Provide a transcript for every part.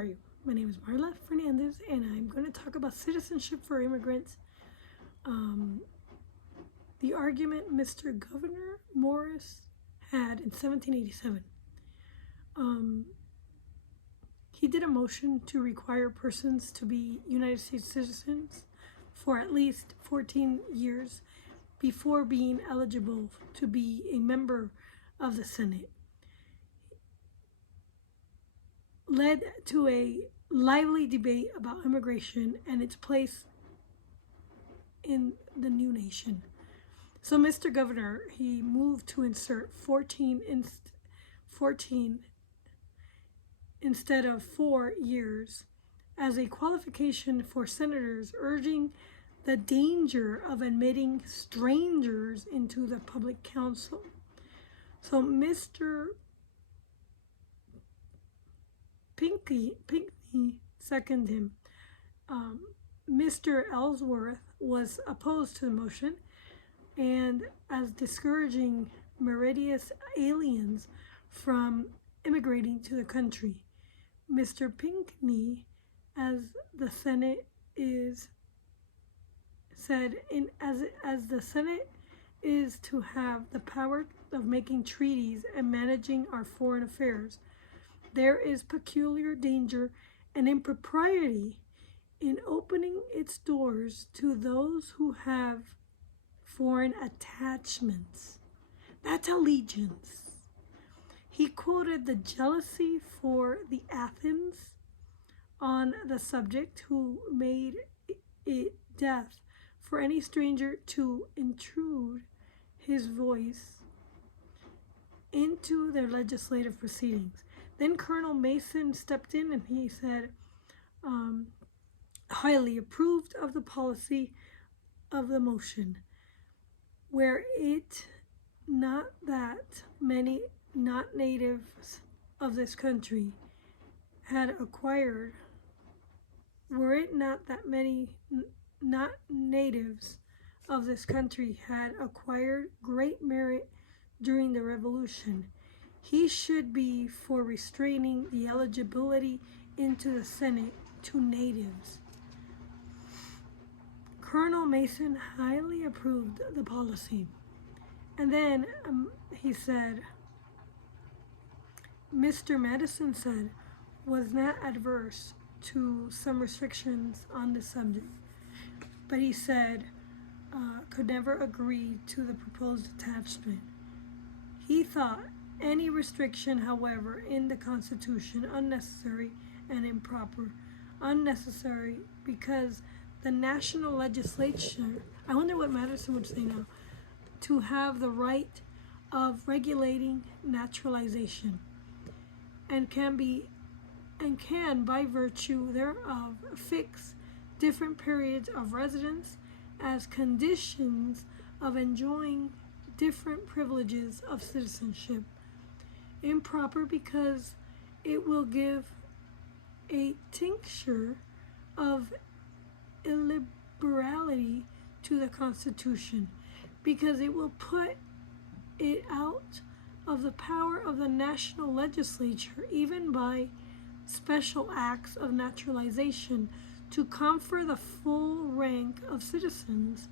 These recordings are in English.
are you? My name is Marla Fernandez, and I'm going to talk about citizenship for immigrants. The argument Mr. Governor Morris had in 1787. He did a motion to require persons to be United States citizens for at least 14 years before being eligible to be a member of the Senate. Led to a lively debate about immigration and its place in the new nation. So Mr. Governor, he moved to insert 14 instead of 4 years as a qualification for senators, urging the danger of admitting strangers into the public council. So Mr. Pinckney seconded him. Mr. Ellsworth was opposed to the motion and as discouraging meritorious aliens from immigrating to the country. Mr. Pinckney, as the Senate as the Senate is to have the power of making treaties and managing our foreign affairs, there is peculiar danger and impropriety in opening its doors to those who have foreign attachments. That's allegiance. He quoted the jealousy for the Athens on the subject, who made it death for any stranger to intrude his voice into their legislative proceedings. Then Colonel Mason stepped in and he said, highly approved of the policy of the motion, were it not that many not natives of this country had acquired great merit during the Revolution, he should be for restraining the eligibility into the Senate to natives. Colonel Mason highly approved the policy. And then he said, Mr. Madison said, was not adverse to some restrictions on the subject, but he said could never agree to the proposed attachment. He thought any restriction, however, in the Constitution unnecessary and improper. Unnecessary because the national legislature, I wonder what Madison would say now, to have the right of regulating naturalization and can by virtue thereof fix different periods of residence as conditions of enjoying different privileges of citizenship. Improper because it will give a tincture of illiberality to the Constitution, because it will put it out of the power of the national legislature, even by special acts of naturalization, to confer the full rank of citizens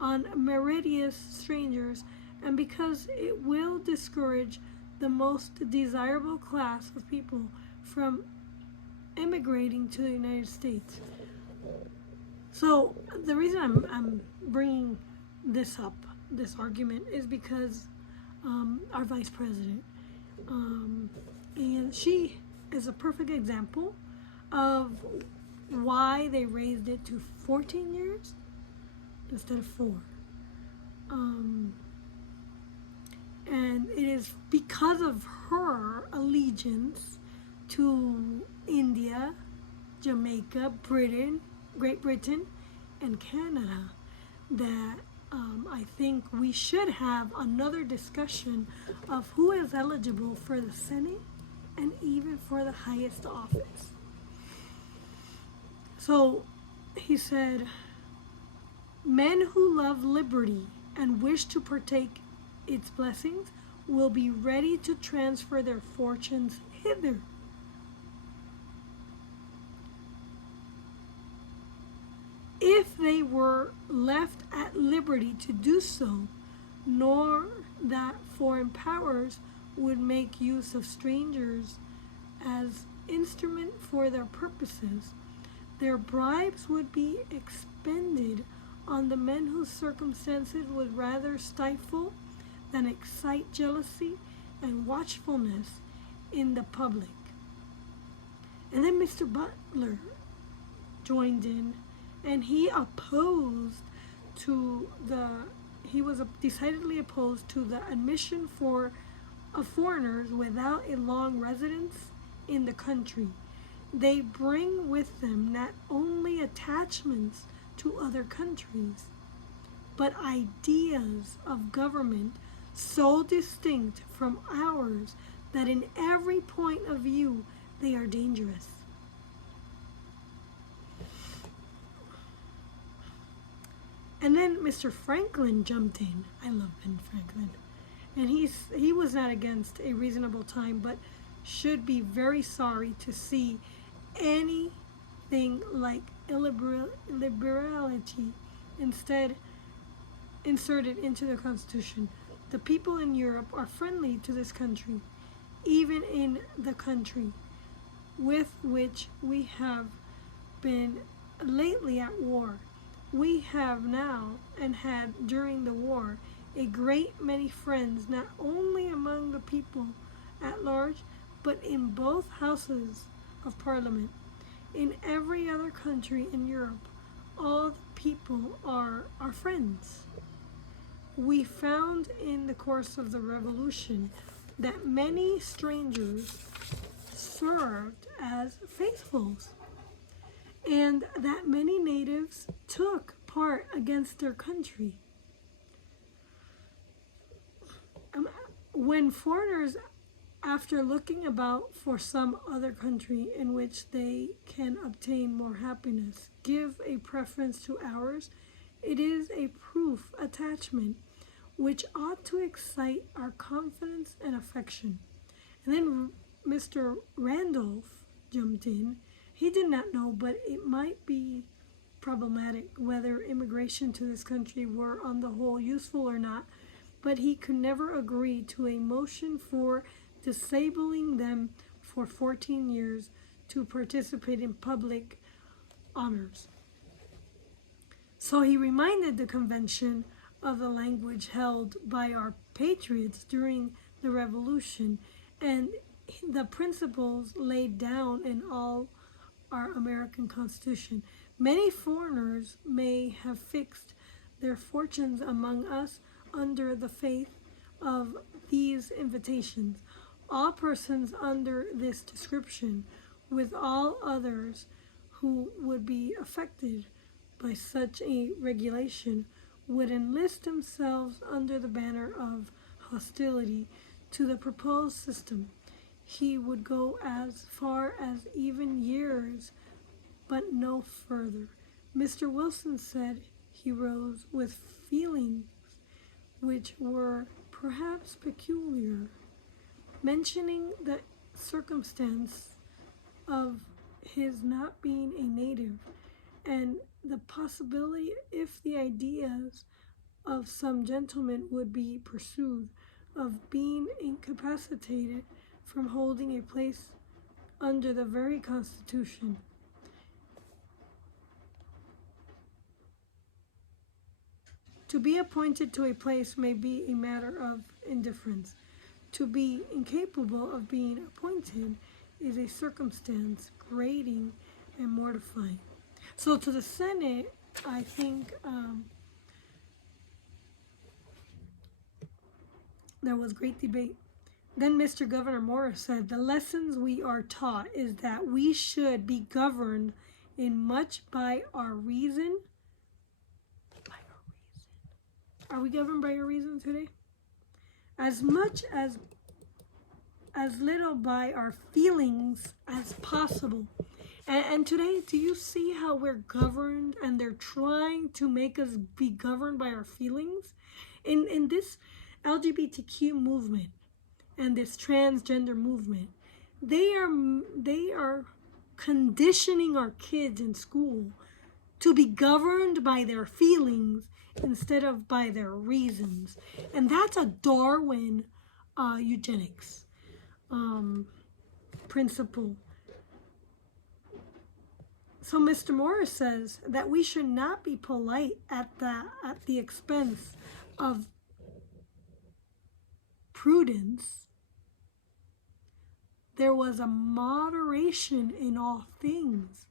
on meritorious strangers, and because it will discourage the most desirable class of people from immigrating to the United States. So the reason I'm bringing this up, this argument, is because our vice president, and she is a perfect example of why they raised it to 14 years instead of 4. And it is because of her allegiance to India, Jamaica, Great Britain, and Canada that I think we should have another discussion of who is eligible for the Senate and even for the highest office. So he said, men who love liberty and wish to partake its blessings will be ready to transfer their fortunes hither. if they were left at liberty to do so, nor that foreign powers would make use of strangers as instrument for their purposes. Their bribes would be expended on the men whose circumstances would rather stifle than excite jealousy and watchfulness in the public. And then Mr. Butler joined in, and he was decidedly opposed to the admission of foreigners without a long residence in the country. They bring with them not only attachments to other countries, but ideas of government so distinct from ours that in every point of view they are dangerous. And then Mr. Franklin jumped in. I love Ben Franklin. And he was not against a reasonable time, but should be very sorry to see anything like illiberality instead inserted into the Constitution. The people in Europe are friendly to this country, even in the country with which we have been lately at war. We have now, and had during the war, a great many friends, not only among the people at large, but in both houses of Parliament. In every other country in Europe, all the people are our friends. We found in the course of the Revolution that many strangers served as faithfuls, and that many natives took part against their country. When foreigners, after looking about for some other country in which they can obtain more happiness, give a preference to ours, it is a proof attachment which ought to excite our confidence and affection. And then Mr. Randolph jumped in. He did not know, but it might be problematic whether immigration to this country were on the whole useful or not, but he could never agree to a motion for disabling them for 14 years to participate in public honors. So he reminded the convention of the language held by our patriots during the Revolution and the principles laid down in all our American Constitution. Many foreigners may have fixed their fortunes among us under the faith of these invitations. All persons under this description, with all others who would be affected by such a regulation, would enlist themselves under the banner of hostility to the proposed system. He would go as far as even years, but no further. Mr. Wilson said he rose with feelings which were perhaps peculiar, mentioning the circumstance of his not being a native, and the possibility, if the ideas of some gentlemen would be pursued, of being incapacitated from holding a place under the very Constitution. To be appointed to a place may be a matter of indifference. To be incapable of being appointed is a circumstance grating and mortifying. So to the Senate, I think there was great debate. Then Mr. Governor Morris said, the lessons we are taught is that we should be governed in much by our reason. Are we governed by our reason today? As much as little by our feelings as possible. And today, do you see how we're governed and they're trying to make us be governed by our feelings? In this LGBTQ movement and this transgender movement, they are conditioning our kids in school to be governed by their feelings instead of by their reasons. And that's a Darwin eugenics principle. So Mr. Morris says that we should not be polite at the expense of prudence. There was a moderation in all things.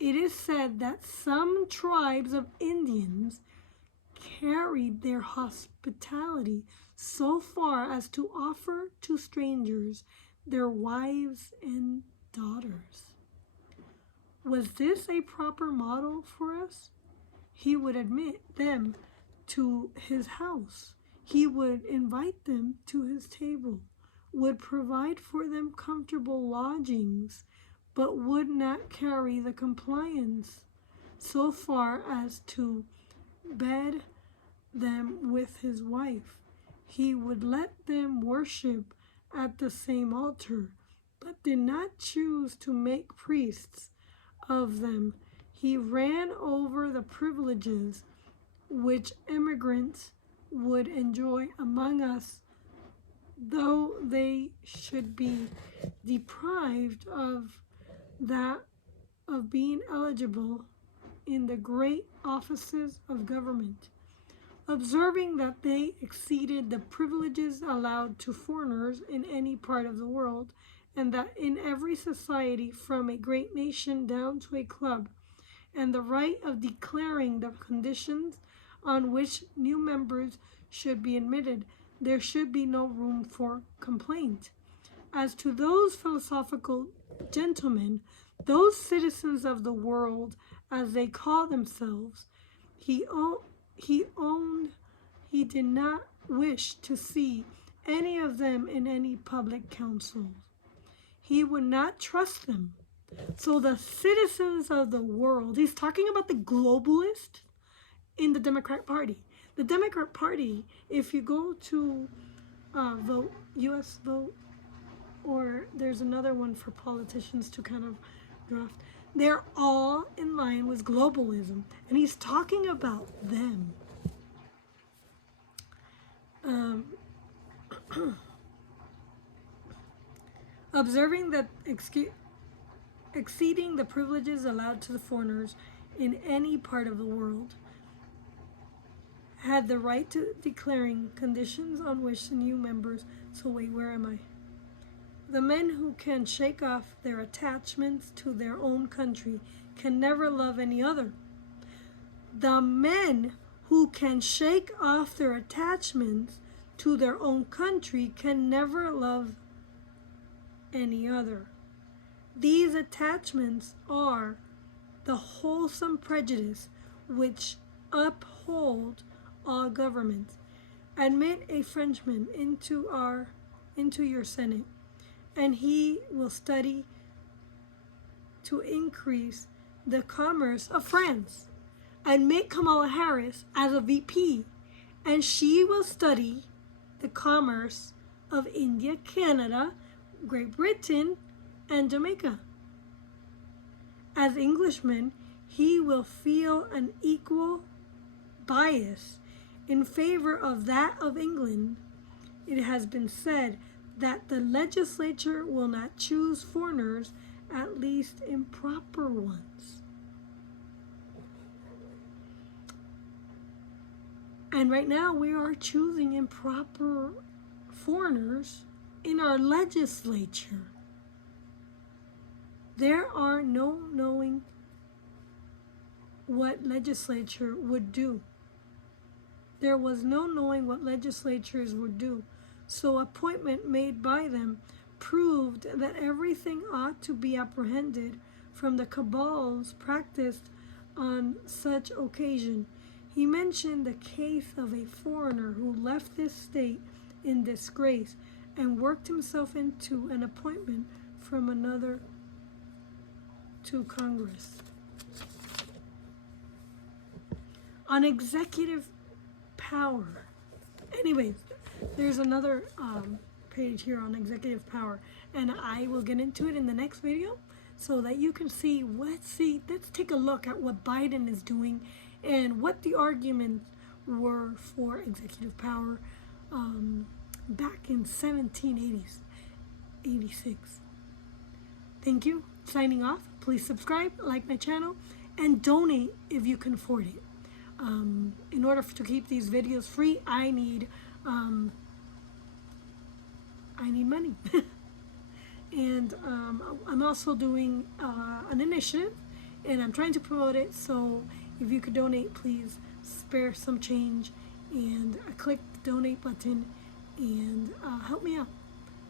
It is said that some tribes of Indians carried their hospitality so far as to offer to strangers their wives and daughters. Was this a proper model for us? He would admit them to his house. He would invite them to his table, would provide for them comfortable lodgings, but would not carry the compliance so far as to bed them with his wife. He would let them worship at the same altar, but did not choose to make priests of them. He ran over the privileges which immigrants would enjoy among us, though they should be deprived of that of being eligible in the great offices of government, observing that they exceeded the privileges allowed to foreigners in any part of the world, and that in every society, from a great nation down to a club, and the right of declaring the conditions on which new members should be admitted, there should be no room for complaint. As to those philosophical gentlemen, those citizens of the world, as they call themselves, he owned he did not wish to see any of them in any public councils. He would not trust them. So the citizens of the world, he's talking about the globalists in the Democrat Party. The Democrat Party, if you go to vote, U.S. vote, or there's another one for politicians to kind of draft, they're all in line with globalism. And he's talking about them. Observing that exceeding the privileges allowed to the foreigners in any part of the world, had the right to declaring conditions on which the new members, so wait, where am I? The men who can shake off their attachments to their own country can never love any other. The men who can shake off their attachments to their own country can never love any other. These attachments are the wholesome prejudice which uphold all governments. Admit a Frenchman into your Senate, and he will study to increase the commerce of France. Admit Kamala Harris as a VP, and she will study the commerce of India, Canada, Great Britain, and Jamaica. As Englishmen, he will feel an equal bias in favor of that of England. It has been said that the legislature will not choose foreigners, at least improper ones. And right now we are choosing improper foreigners in our legislature. There are no knowing what legislature would do. There was no knowing what legislatures would do. So appointment made by them proved that everything ought to be apprehended from the cabals practiced on such occasion. He mentioned the case of a foreigner who left this state in disgrace and worked himself into an appointment from another to Congress. On executive power. Anyways, there's another page here on executive power, and I will get into it in the next video. so that you can see, let's take a look at what Biden is doing and what the arguments were for executive power back in 1786. Thank you. Signing off. Please subscribe, like my channel, and donate if you can afford it. In order to keep these videos free, I need money. And I'm also doing an initiative, and I'm trying to promote it. So if you could donate, please spare some change and click the donate button and help me out.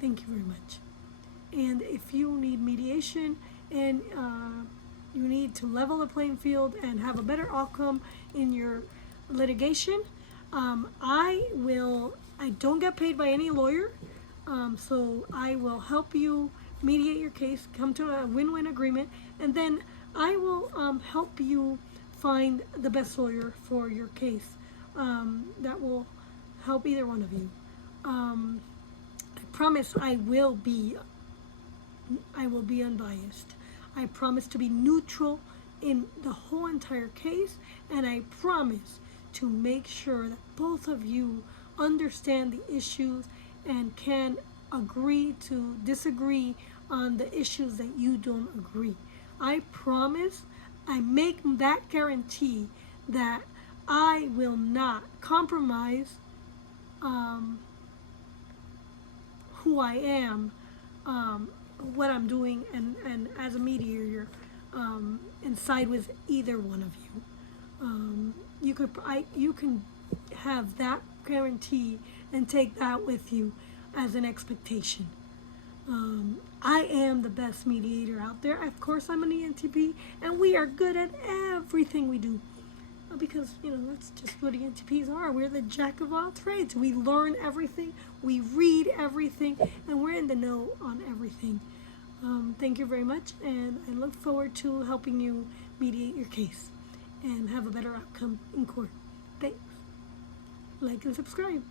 Thank you very much. And if you need mediation and you need to level the playing field and have a better outcome in your litigation, I don't get paid by any lawyer, so I will help you mediate your case, come to a win-win agreement, and then I will help you find the best lawyer for your case that will help either one of you. I promise I will be unbiased. I promise to be neutral in the whole entire case, and I promise to make sure that both of you understand the issues and can agree to disagree on the issues that you don't agree. I promise, I make that guarantee that I will not compromise who I am, what I'm doing, and as a mediator, and side with either one of you. You can have that guarantee and take that with you as an expectation. I am the best mediator out there. Of course, I'm an ENTP, and we are good at everything we do. Because, that's just what ENTPs are. We're the jack of all trades. We learn everything, we read everything, and we're in the know on everything. Thank you very much, and I look forward to helping you mediate your case and have a better outcome in court. Thanks. Like and subscribe.